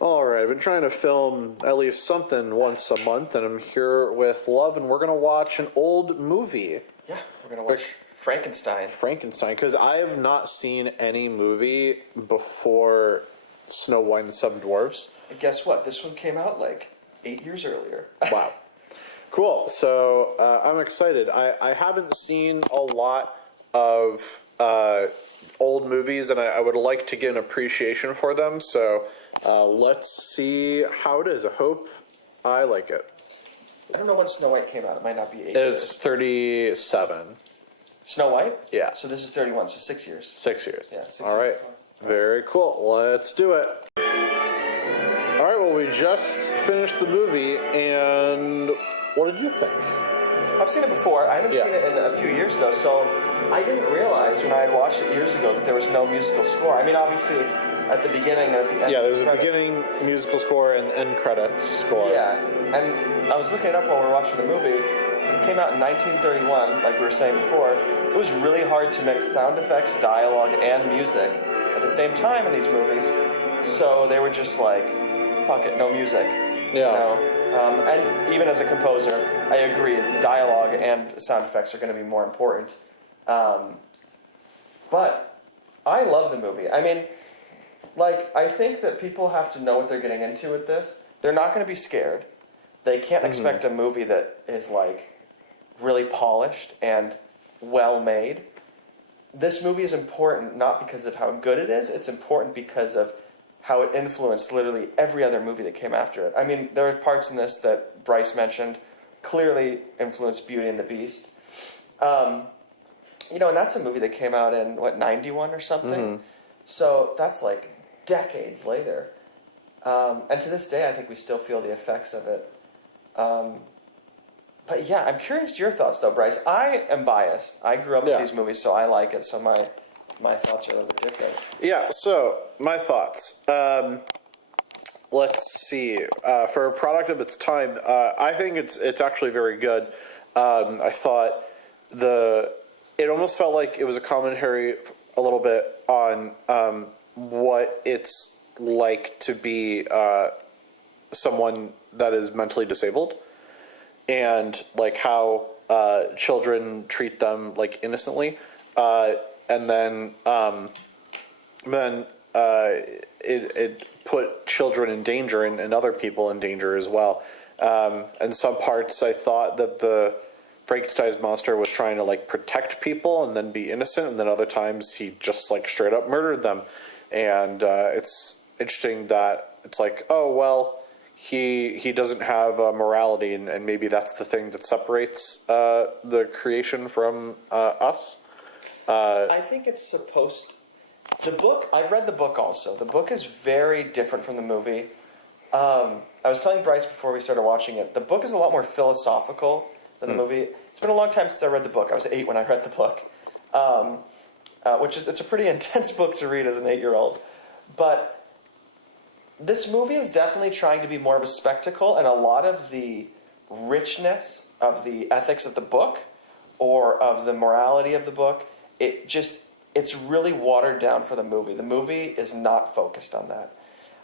All right, I've been trying to film at least something once a month, and I'm here with Love, and we're going to watch an old movie. Yeah, we're going to watch Frankenstein. Frankenstein, because I have not seen any movie before Snow White and the Seven Dwarfs. And guess what? This one came out like 8 years earlier. Wow. Cool. So I'm excited. I haven't seen a lot of old movies, and I would like to get an appreciation for them. So let's see how it is. I hope I like it. I don't know when Snow White came out. It might not be 8 It's years. 37. Snow White? Yeah. So this is 31, so 6 years. 6 years. Yeah, 6 All years. right. Very cool. Let's do it. All right. Well, we just finished the movie, and what did you think? I've seen it before. I haven't seen it in a few years, though, so I didn't realize when I had watched it years ago that there was no musical score. I mean, obviously, at the beginning and at the end. Yeah, there's a beginning musical score and end credits score. Yeah, and I was looking it up while we were watching the movie. This came out in 1931, like we were saying before. It was really hard to mix sound effects, dialogue, and music at the same time in these movies. So they were just like, fuck it, no music. Yeah. You know? And even as a composer, I agree, dialogue and sound effects are going to be more important. But I love the movie. I mean, like, I think that people have to know what they're getting into with this. They're not going to be scared. They can't expect a movie that is, like, really polished and well made. This movie is important not because of how good it is, it's important because of how it influenced literally every other movie that came after it. I mean, there are parts in this that Bryce mentioned clearly influenced Beauty and the Beast. You know, and that's a movie that came out in, 91 or something? So that's like decades later. And to this day, I think we still feel the effects of it. But yeah, I'm curious to your thoughts, though, Bryce. I am biased. I grew up with these movies, so I like it. So my thoughts are a little bit different. Yeah. So my thoughts. Let's see. For a product of its time, I think it's actually very good. I thought it almost felt like it was a commentary a little bit on what it's like to be someone that is mentally disabled, and like how children treat them like innocently, and then it put children in danger and other people in danger as well. And some parts I thought that the Frankenstein's monster was trying to like protect people and then be innocent, and then other times he just like straight up murdered them. And it's interesting that it's like, oh well, he doesn't have morality, and maybe that's the thing that separates the creation from us. I think it's supposed. The book, I've read the book also. The book is very different from the movie. I was telling Bryce before we started watching it, the book is a lot more philosophical than the movie. It's been a long time since I read the book. I was 8 when I read the book, it's a pretty intense book to read as an 8-year-old. But this movie is definitely trying to be more of a spectacle, and a lot of the richness of the ethics of the book or of the morality of the book, it's really watered down for the movie. The movie is not focused on that.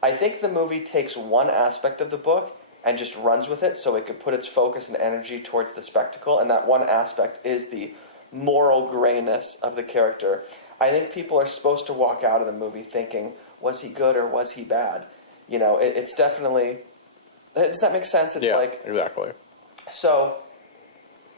I think the movie takes one aspect of the book and just runs with it so it could put its focus and energy towards the spectacle, and that one aspect is the moral grayness of the character. I think people are supposed to walk out of the movie thinking, was he good or was he bad? You know, it's definitely... Does that make sense? It's like exactly. So,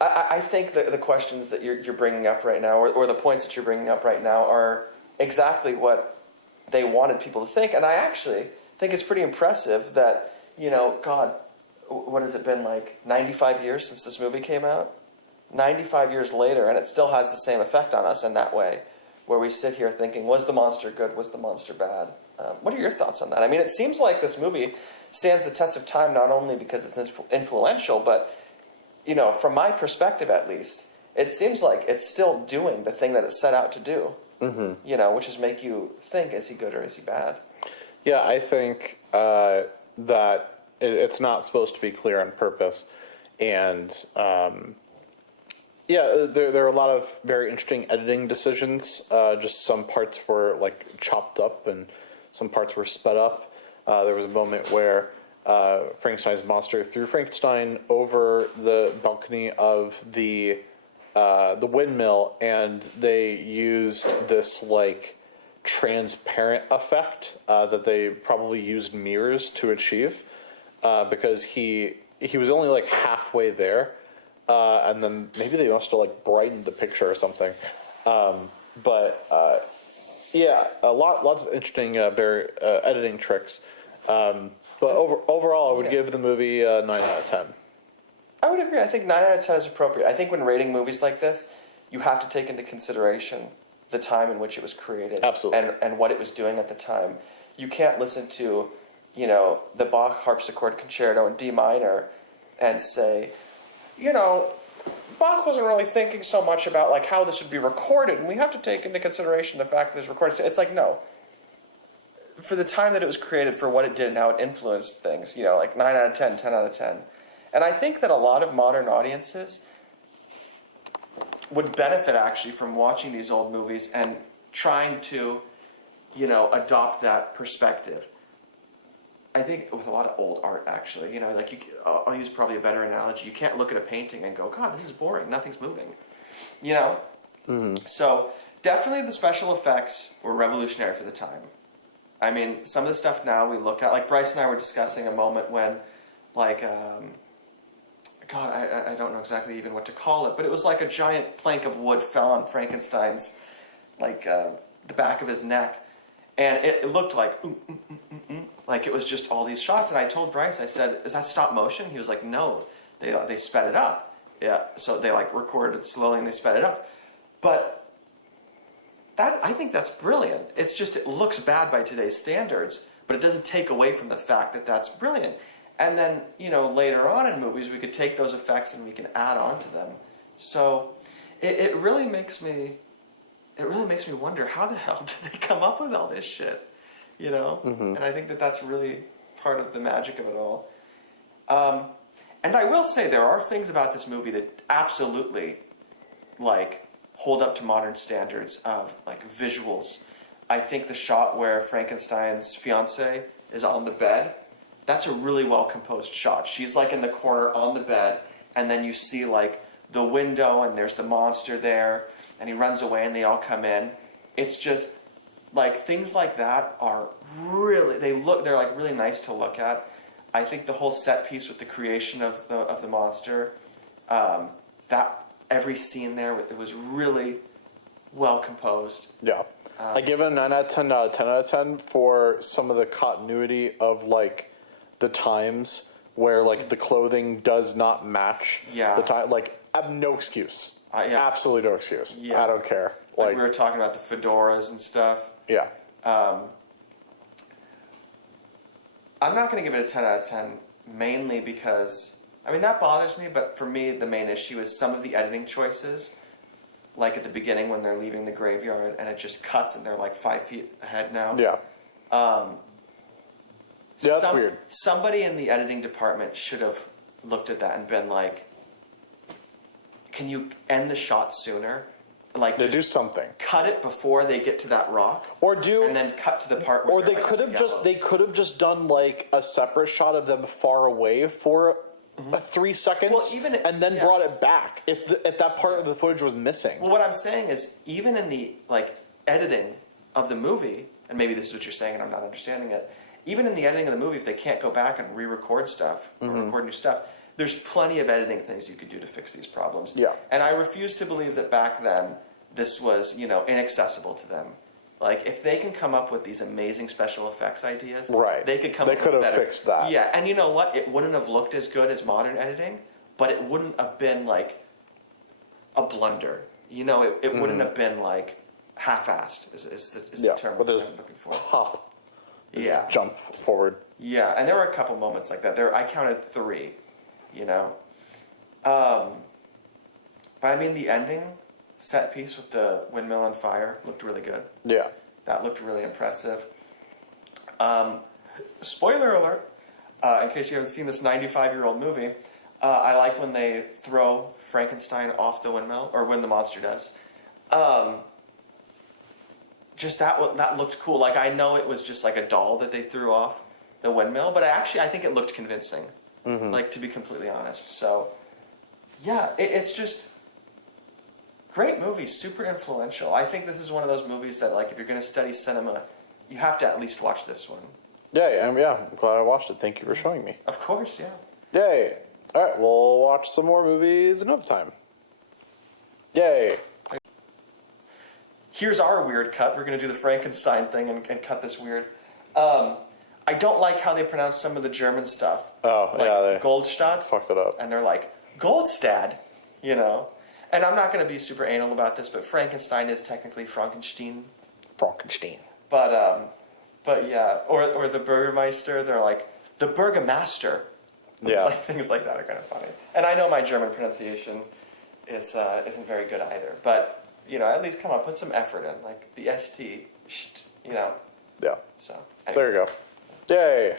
I think the questions that you're bringing up right now, or the points that you're bringing up right now, are exactly what they wanted people to think. And I actually think it's pretty impressive that, you know, God, what has it been, like 95 years since this movie came out? 95 years later, and it still has the same effect on us in that way, where we sit here thinking, was the monster good, was the monster bad? What are your thoughts on that? I mean, it seems like this movie stands the test of time not only because it's influential, but, you know, from my perspective at least, it seems like it's still doing the thing that it set out to do, you know, which is make you think, is he good or is he bad? Yeah, I think that it's not supposed to be clear on purpose. And, there are a lot of very interesting editing decisions. Just some parts were, like, chopped up and some parts were sped up. There was a moment where Frankenstein's monster threw Frankenstein over the balcony of the windmill, and they used this like transparent effect that they probably used mirrors to achieve, because he was only like halfway there, and then maybe they must have like brightened the picture or something. Yeah, lots of interesting editing tricks. But overall, I would give the movie a 9 out of 10. I would agree. I think 9 out of 10 is appropriate. I think when rating movies like this, you have to take into consideration the time in which it was created. Absolutely. And what it was doing at the time. You can't listen to, the Bach harpsichord concerto in D minor and say, Bach wasn't really thinking so much about like how this would be recorded, and we have to take into consideration the fact that it's recorded. It's like, no. For the time that it was created, for what it did and how it influenced things, like 9 out of 10, 10 out of 10. And I think that a lot of modern audiences would benefit actually from watching these old movies and trying to, adopt that perspective. I think with a lot of old art, actually, I'll use probably a better analogy. You can't look at a painting and go, God, this is boring. Nothing's moving, Mm-hmm. So definitely the special effects were revolutionary for the time. I mean, some of the stuff now we look at, like Bryce and I were discussing a moment when, like, God, I don't know exactly even what to call it, but it was like a giant plank of wood fell on Frankenstein's, like, the back of his neck, and it looked like, like it was just all these shots, and I told Bryce, I said, is that stop motion? He was like, no, they sped it up. Yeah, so they, like, recorded it slowly and they sped it up. But I think that's brilliant. It's just, it looks bad by today's standards, but it doesn't take away from the fact that that's brilliant. And then, later on in movies, we could take those effects and we can add on to them. So it really makes me wonder, how the hell did they come up with all this shit? Mm-hmm. And I think that that's really part of the magic of it all. And I will say there are things about this movie that absolutely, like, hold up to modern standards of, like, visuals. I think the shot where Frankenstein's fiancée is on the bed, that's a really well-composed shot. She's, like, in the corner on the bed, and then you see, like, the window, and there's the monster there, and he runs away, and they all come in. It's just, like, things like that are really, they're, like, really nice to look at. I think the whole set piece with the creation of the monster, that every scene there, it was really well composed. Yeah. I give it a 9 out of 10 out of 10 out of 10 for some of the continuity of, like, the times where, like, the clothing does not match the time. Like, I have no excuse. Absolutely no excuse. Yeah. I don't care. Like we were talking about the fedoras and stuff. Yeah. I'm not going to give it a 10 out of 10, mainly because, I mean, that bothers me, but for me, the main issue is some of the editing choices. Like at the beginning when they're leaving the graveyard and it just cuts and they're like 5 feet ahead now. Yeah. That's weird. Somebody in the editing department should have looked at that and been like, can you end the shot sooner? Like, do something. Cut it before they get to that rock, and then cut to the part where they could have just done like a separate shot of them far away for 3 seconds, and then brought it back if that part of the footage was missing. Well, what I'm saying is, even in the like editing of the movie, and maybe this is what you're saying, and I'm not understanding it. Even in the editing of the movie, if they can't go back and re-record stuff or record new stuff, there's plenty of editing things you could do to fix these problems. Yeah. And I refuse to believe that back then this was, inaccessible to them. Like, if they can come up with these amazing special effects ideas, they could come up with better. They could have fixed that. Yeah, and you know what? It wouldn't have looked as good as modern editing, but it wouldn't have been like a blunder. It wouldn't have been like half-assed is the term I'm looking for. Hop. Yeah. Jump forward. Yeah, and there were a couple moments like that. I counted 3, But I mean, the ending set piece with the windmill on fire looked really good. Yeah. That looked really impressive. Spoiler alert, in case you haven't seen this 95-year-old movie, I like when they throw Frankenstein off the windmill, or when the monster does. Just that looked cool. Like, I know it was just like a doll that they threw off the windmill, but I think it looked convincing. Like, to be completely honest. So, yeah, it's just great movie, super influential. I think this is one of those movies that, like, if you're going to study cinema, you have to at least watch this one. Yeah, I'm glad I watched it. Thank you for showing me. Of course, yeah. Yay. All right, we'll watch some more movies another time. Yay. Here's our weird cut. We're going to do the Frankenstein thing and cut this weird. I don't like how they pronounce some of the German stuff. Oh, like yeah, they Goldstadt. fucked it up. And they're like, Goldstad, you know? And I'm not going to be super anal about this, but Frankenstein is technically Frankenstein. Frankenstein. But yeah, or the Burgermeister, they're like, the Burgermaster. Yeah. Like, things like that are kind of funny. And I know my German pronunciation isn't very good either. But, you know, at least come on, put some effort in. Like the ST, you know. Yeah. So. There you go. Yay.